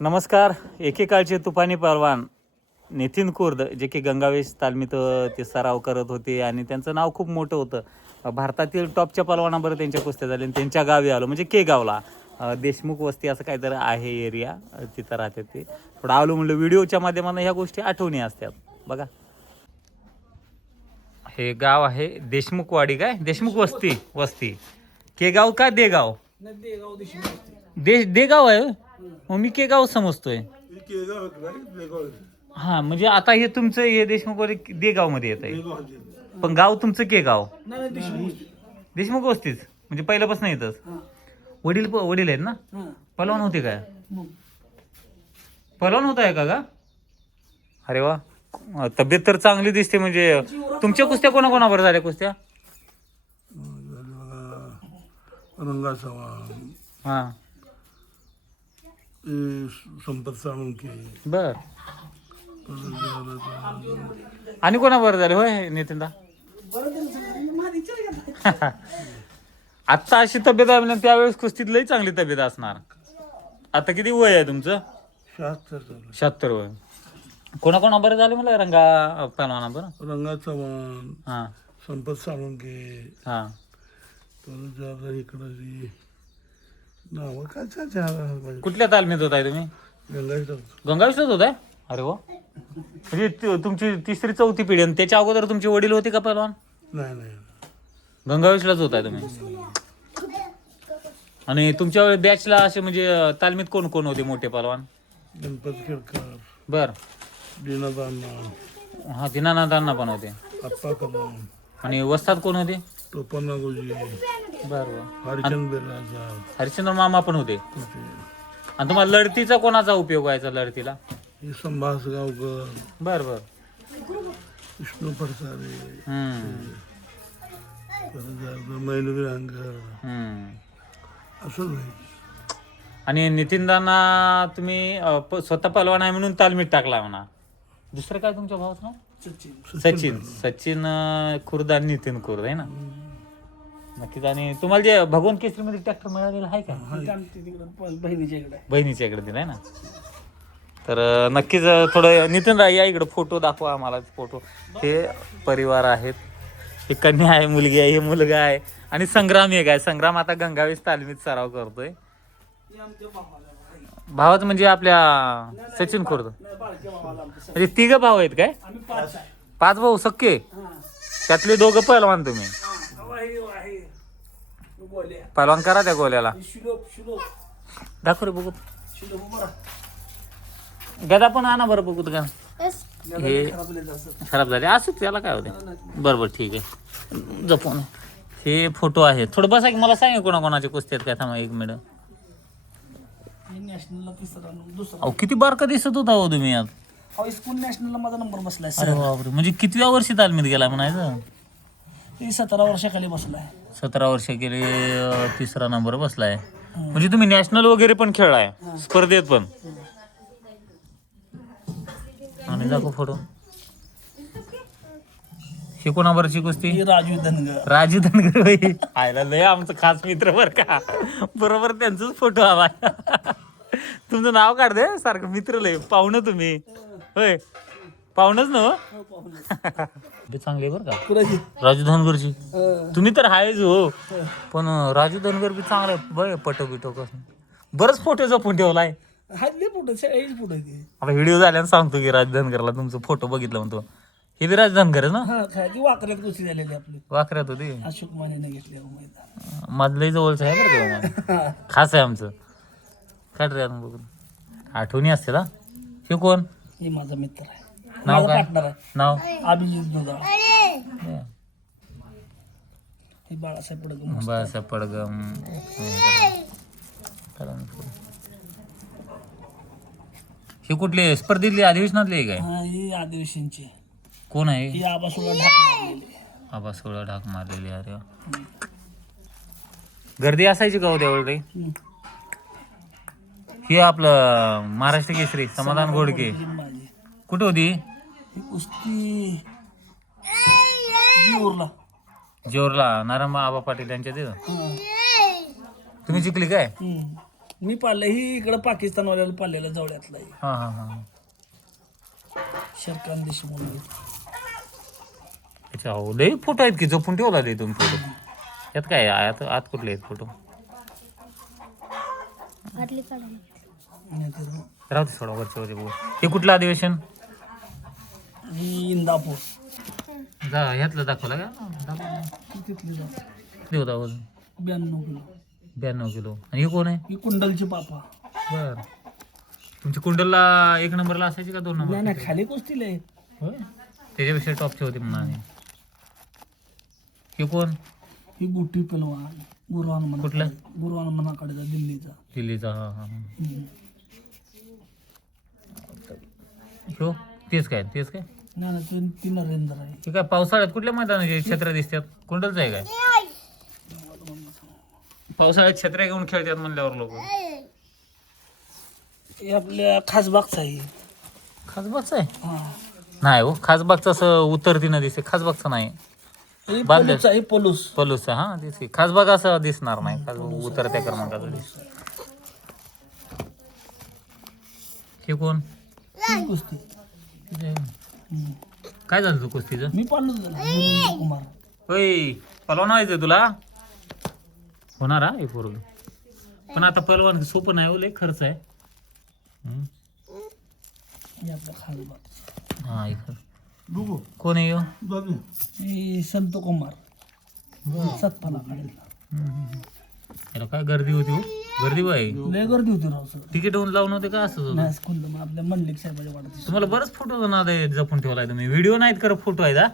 नमस्कार. एकेकाळचे तुफानी पहलवान नितीन खुर्द जे की गंगावेश तालमीत ते सराव करत होते आणि त्यांचं नाव खूप मोठं होतं. भारतातील टॉपच्या पहलवानाबरोबर त्यांच्या कुस्त्या झाल्या आणि त्यांच्या गावी आलो म्हणजे के गावला देशमुख वस्ती असं काहीतरी आहे एरिया, तिथं राहते ते. थोडं आलो म्हणलं व्हिडिओच्या माध्यमातून ह्या गोष्टी आठवणी असतात. बघा हे गाव आहे देशमुखवाडी, काय देशमुख वस्ती वस्ती के गाव का देगाव देगाव आहे. मग मी के गाव समजतोय. हा म्हणजे आता हे तुमचं हे देशमुखवाडी देगाव मध्ये येत आहे, पण गाव तुमचं के गाव देशमुख वस्तीच म्हणजे पहिल्यापासून येतच. वडील आहेत ना, पहलवान होते काय? पहलवान होत आहे का? अरे वा, तब्येत तर चांगली दिसते. म्हणजे तुमच्या कुस्त्या कोणाकोणावर झाल्या कुस्त्या? रंगा चव्हाण, हा संपत साळुंखे, बर. आणि कोणावर झाले होय नितीनदा? आत्ता अशी तब्येत आहे म्हणजे त्यावेळेस कुस्तीत लई चांगली तब्येत असणार. आता किती वय आहे तुमचं? 76 वय. कोणाकोणा बरं झाले मला रंगा पहलवाना बरं? रंगा चव्हाण, हा संपत साळुंखे, हा परत इकडं नाव काय कुठल्या तालमीत होताय तुम्ही? गंगावेशलाच होताय? अरे वा, म्हणजे तुमची तिसरी चौथी पिढी. आणि त्याच्या अगोदर तुमचे वडील होते का पहलवान? नाही गंगावेशलाच होताय तुम्ही. आणि तुमच्या बॅचला असे म्हणजे तालमीत कोण कोण होते मोठे पहलवान? गणपत खेडकर, बर. दीनादांना, हा दीनानाथांना पण होते. अप्पा कदम, आणि वस्ताद कोण होते? टोपन्ना गुरुजी, बर. हरिचंद बिर्ला, हरिश्चंद्र मामा पण होते. आणि तुम्हाला लढतीचा कोणाचा उपयोग व्हायचा लढतीला? संभास गावकर, बर बर. विष्णू फडसारे, मैलवीरांकर, असं नाही. आणि नितीनदांना तुम्ही स्वतः पहलवान आहे म्हणून तालमीत टाकला म्हणा. दुसरं काय तुमच्या भावाचं नाव? सचिन खुर्द आणि नितीन खुर्द आहे ना. नक्कीच. आणि तुम्हाला जे भगवान केसरी मध्ये ट्रॅक्टर मिळालेला आहे का? बहिणीच्या इकडे दिलाय ना. तर नक्कीच थोडं नितीन या इकडे फोटो दाखवा आम्हाला. फोटो हे परिवार आहेत, हे कन्या आहे, मुलगी आहे, हे मुलगा आहे आणि संग्राम एक आहे. संग्राम आता गंगावेश तालमीत सराव करतोय. भावाच म्हणजे आपल्या सचिन खुर्द म्हणजे 3 भाऊ आहेत काय? 5 भाऊ सख्खे, त्यातले 2 पहलवान. तुम्ही पहलवान करा त्या गोल्याला. दाखव रे बघू. गदा पण आणा बरं बघू का. हे खराब झाले असं त्याला काय होते. बरोबर ठीक आहे, जपून. हे फोटो आहे. थोडं बसा की मला सांगा कोणाकोणाचे कुस्ती आहेत काय. थांबा 1 मिनिट. अहो किती बारका दिसत होता हो तुम्ही आज. स्कूल नॅशनलला माझा नंबर बसलाय. अरे बापरे, म्हणजे कितव्या वर्षी तालमीत गेला म्हणायचं? 17 वर्षाखाली बसलाय. 17 वर्ष गेले, 3रा नंबर बसलाय. म्हणजे तुम्ही नॅशनल वगैरे पण खेळलाय स्पर्धेत पण. आणि दाखव फोटो. हे कोणाबरची कुस्ती? राजू धनगर भाई आयला लय आमचं खास मित्र बर का. बरोबर त्यांचाच फोटो हवा. तुमचं नाव काढ दे सारखं. मित्र लय पाहुणं तुम्ही होय, पाहुणच ना. चांगले बर का राजू धनगरची. तुम्ही तर आहेच हो, पण राजू धनगर बी चांगला बघ. पटो बिटो कसं बरंच फोटो जपून ठेवलाय. आता व्हिडिओ झाल्यानं सांगतो की राजू धनगरला तुमचा फोटो बघितला म्हणतो. हे बी राजू धनगर ना. वाकऱ्यात गोष्टी झालेली आपली. वाकऱ्यात होती. अशोक मानेने घेतले माझलंही जवळचं आहे बरं का. खास आहे आमचं. काढ रे बघून आठवणी असते ना. हे कोण? हे माझा मित्र आहे, नाव काय? पार्टनर आहे. नाव अभिजित दुधाळ. हे बाळासाहेब पडगम. बाळासाहेब पडगम. हे कुठले स्पर्धेतले अधिवेशनातले काय? ही आदिवासींची. कोण आहे? ही आबासोळा ढाक मारलेली. आबासोळा ढाक मारलेली. अरे गर्दी असायची का हो त्यावेळी? हे आपलं महाराष्ट्र केसरी समाधान घोडके कुठे होती? कुस्ती जोरला नारायण आबा पाटील यांच्या तिथं. तुम्ही जिंकली काय? मी पाळलं ही इकडं पाकिस्तानवाल्याला पाळलेलं जवळ्यातला आहे. हा हा हा शरकान देश म्हणून अच्छा हो लई फोटो आहेत की जपून ठेवला लई तुम्ही फोटो यात काय आहे? आत कुठले आहेत फोटो राहू दे थोडा वरच्या वरचे बघू हे कुठलं अधिवेशन ही इंदापूर ह्यातलं दाखवलं का तिथली जाऊ देऊ दाखवलं 92 किलो 92 किलो आणि हे कोण आहे ही कुंडलची पापा बर तुमच्या कुंडलला 1 नंबरला असायची का 2 नंबर नाही नाही खाली कुस्तीला आहे. होय त्याच्यापेक्षा टॉपचे होते म्हणा हे कोण ही गुटी पलवान गुरुवान म्हणा कुठलं? गुरुवान मनाकडेचा दिल्लीचा दिल्लीचा हा हा हो तेच काय नाही नाही ती नरेंद्र आहे. हे काय पावसाळ्यात कुठल्या मैदानाचे छत्र दिसतात कुंडलचं आहे काय पावसाळ्यात छत्र्या घेऊन खेळतात म्हणल्यावर लोक हे आपल्या खासबागचा आहे. खासबागचं आहे हा नाही हो खासबागचं असं उतरतीनं दिसते खासबागचं नाही हे बांधलं. पोलूसचा आहे पोलूस पलूसचं हा दिसते खासबाग असं दिसणार नाही खासबाग उतरत्या क्रमांकाचं दिसत हे कोण ही कुस्ती काय झालं तू कुस्तीचं मी पाळलो त्याला वीरेंद्र कुमार होय पलवान व्हायचं तुला होणार हा हे पोरग पण आता पलवान सोपं नाही हो लय खर्च आहे हे आपला खासबाग हा इकडं कोण आहे ह्यो? हे संत कुमार सतपाला याला काय गर्दी होती हो गर्दी बाई लय गर्दी होती राव सर तिकीट होऊन लावून होते का असं होतं नाही खुल्लं मग आपल्या मंडलिक साहेबाच्या वाटत तुम्हाला बरंच फोटो नाद आहे जपून ठेवलाय तुम्ही व्हिडिओ नाहीत करत फोटो आहेत हा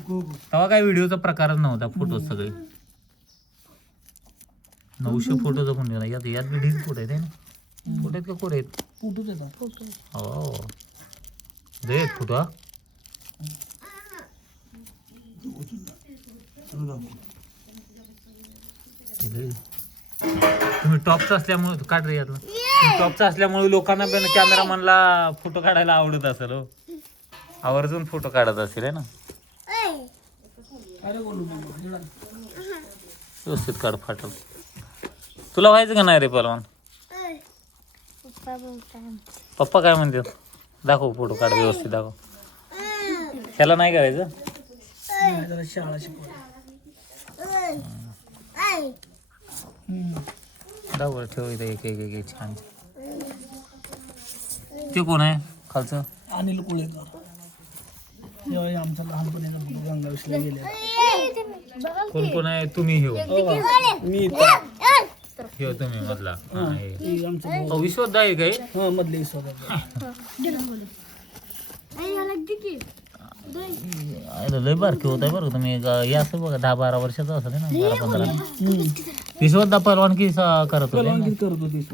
तेव्हा काय व्हिडिओचा प्रकारच नव्हता फोटो सगळे 900 फोटो जपून ठेवला यात यात बी ढीग फोटो आहेत है ना फोटो आहेत का कोड आहेत फोटोच येतात फोटो हो लय आहेत फोटो हा तुम्ही टॉपचा असल्यामुळे काढ रे यातलं टॉपचा असल्यामुळे लोकांना पण कॅमेरामॅनला फोटो काढायला आवडत असेल हो आवर्जून फोटो काढत असेल है ना अरे बोलू बाबा व्यवस्थित काढ फाटल तुला व्हायचं का नाही रे पलवान पप्पा काय म्हणतात दाखव फोटो काढ व्यवस्थित दाखव त्याला नाही करायचं नाही, जरा शाळा शिकवली दाखव ठेव इथं एक एक एक छान ते कोण आहे खालचं अनिल कुळेकर तेव्हा आमचा लहानपणीचा गंगावेशला गेले कोण कोण आहे तुम्ही ह्यो मी ह्यो तुम्ही मधला हा, हे. आमचं अहो, विश्वदा आहे काय हा मधले विश्वास लय बारकी होत आहे बरं का तुम्ही या असं बघा 10-12 वर्षाचं असेल ना 12-15 विश्वदा पहलवान की करत होते ना? करत होती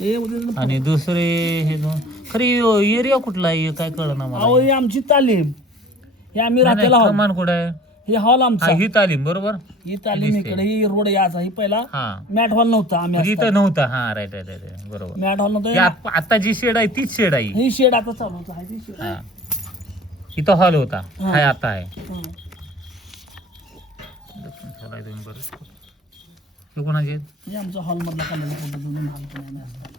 हे उद्या आणि दुसरे हे दोन खरी एरिया कुठला आहे काय कळलं ना मला अहो ही आमची तालीम हे आम्ही राहतेला हॉल कमान कुठं आहे हे हॉल हा आमचा ही तालीम बरोबर ही तालीम इकडे ही रोड याचा ही पहिला हा मॅट हॉल नव्हता आम्ही इथं नव्हता हा राईट राईट राईट बरोबर मॅट हॉल ही नव्हता आता जी शेड आहे तीच शेड आहे ही शेड आता चालू होतं आहे ती शेड हा इथं हॉल होता हाय आता आहे हा. ठेवलाय तुम्ही बरं हे कोणाचे आहेत? हे आमचा हॉल मधला काढलेला फोटो दोन्ही लहानपणी आम्ही असताना.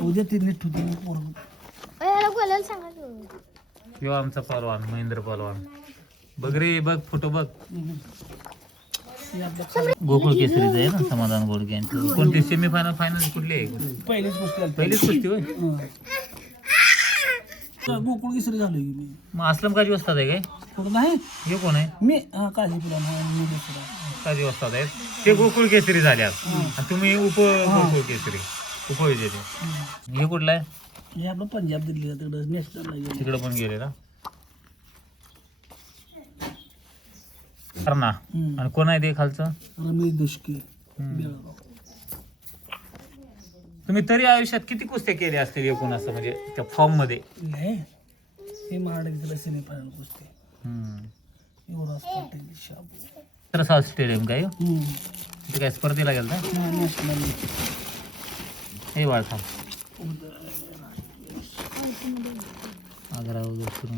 उद्या तिने ठुती पोरं ह्यो आमचा पहलवान महेंद्र पहलवान बघ रे बघ फोटो बघ हे आपल्या गोकुळ केसरीचं आहे ना समाधान गोडके यांचं कोणती सेमीफायनल फायनल कुठली आहे पहिलीच गोष्ट आली. पहिलीच कुस्ती होय गोकुळ केसरी झालो की मी मग असलम काजी वस्तात आहे काय कुठं नाही हे कोण आहे मी हा काजीपुरा मी दुसरा काजी वस्तात आहेत ते गोकुळ केसरी झाल्यात आणि तुम्ही गोकुळ केसरी उपविजेते हे कुठलं आहे हे आपलं पंजाब दिल्लीला तिकडं नॅशनलला गेलो तिकडं पण गेले ना ना आणि कोण आहे ते खालचं रमेश दुष्के बेळगाव तुम्ही तरी आयुष्यात किती कुस्त्या केल्या असतील एकूण असं म्हणजे त्या फॉर्म मध्ये नाही हे महाराष्ट्रातलं सेमीफायनल कुस्ती युवराज पाटील शाबू रसाल स्टेडियम काय हो? तिथे काय स्पर्धेला गेलं ना नॅशनल हे बाळ थांब आग्रा वगैरे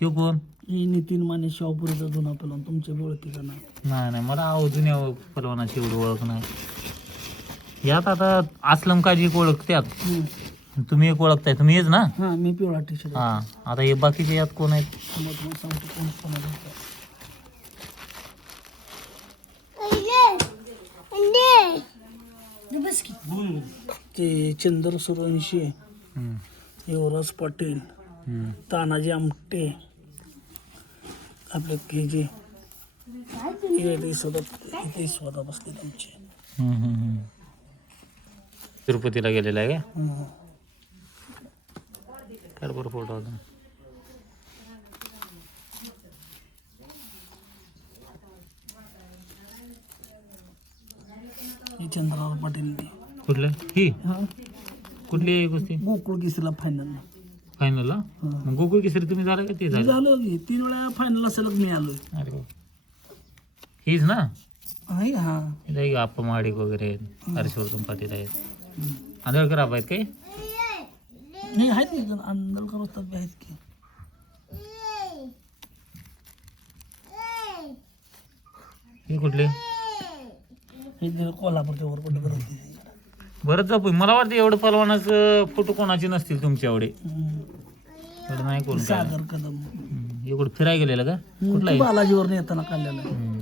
शिव कोण ही नितीन माने शाहपुरीचा जुना पेलवान तुमच्या ओळखी का नाही? नाही नाही मला अजून या पलवानाची एवढी ओळख नाही. यात आता असलम काजी एक ओळखत्यात, तुम्ही एक ओळखताय, तुम्ही हेच ना? हा मी पिवळा टी शर्ट हा. आता हे बाकीचे यात कोण आहेत? सांगतो कोण कोणाला. ते चंद्र सुरवंशी, हम्म. युवराज पाटील, हम्म. तानाजी आमटे, आपले हे जे इथे स्वतः बसले त्यांचे. हम्म, हम्म, हम्म. तिरुपतीला गेलेला आहे का? काय बरं फोटो होता. हे चंद्रराव पाटील कुठलं ही कुठली कुस्ती? गोकुळ केसरीला फायनल फायनलला? मग गोकुळ केसरी तुम्ही झालं का ते झालं? झालं की 3 वेळा फायनल सलग मी आलोय. अरे वा. हीच ना? आहे हा इथं आहे का आप्पा महाडिक वगैरे आहेत, हर्षवर्धन पाटील आहेत, आंधळकर आबा आहेत काय? नाही आहेत की आंदोलकर असतात बी आहेत की. हे कुठले? हे जे कोल्हापूरच्या वर पडलं करत ते. बरंच जपून. मला वाटतं एवढं पलवानाचं फोटो कोणाचे नसतील तुमच्या एवढे. एवढं नाही कोण काय. सागर कदम एवढं फिरायला गेलेलं का? कुठला आहे? बालाजीवर येताना काढलेला आहे.